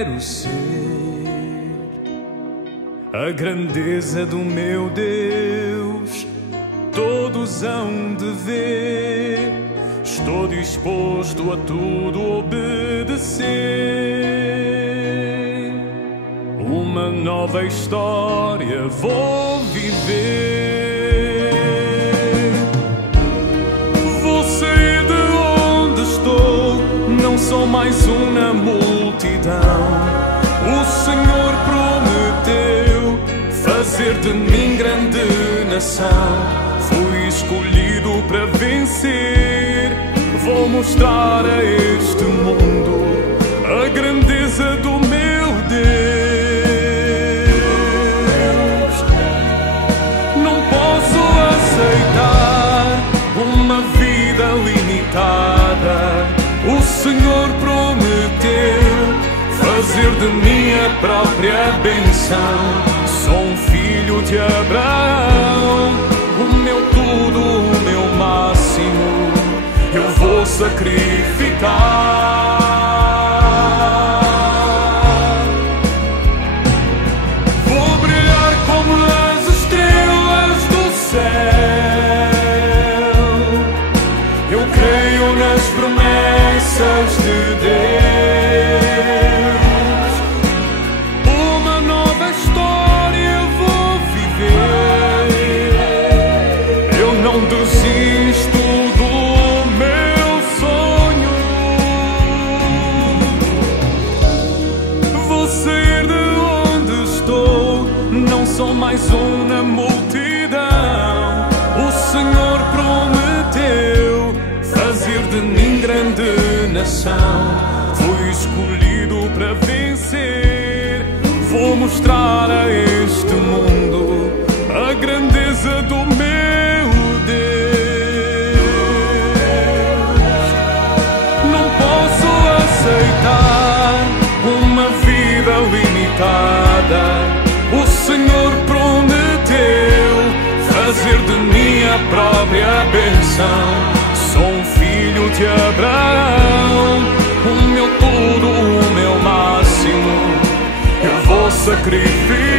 quero ser a grandeza do meu Deus, todos hão de ver. Estou disposto a tudo obedecer. Uma nova história vou viver. Vou sair de onde estou, não sou mais um na multidão. O Senhor prometeu fazer de mim grande nação. Fui escolhido para vencer. Vou mostrar a este mundo a grandeza do meu Deus. Não posso aceitar uma vida limitada. O Senhor prometeu fazer de mim a própria benção. Sou um filho de Abraão, o meu tudo, o meu máximo eu vou sacrificar. Vou brilhar como as estrelas do céu. Eu creio nas promessas de Deus. Uma nova história vou viver. Eu não desisto do meu sonho. Vou sair de onde estou, não sou mais um na multidão. O Senhor prometeu fazer de mim grande nação. Fui escolhido para vencer. Vou mostrar a este mundo a grandeza do meu Deus. Não posso aceitar uma vida limitada. O Senhor prometeu fazer de mim a própria benção. Sou um filho de Abraão, o meu tudo, o meu máximo eu vou sacrificar.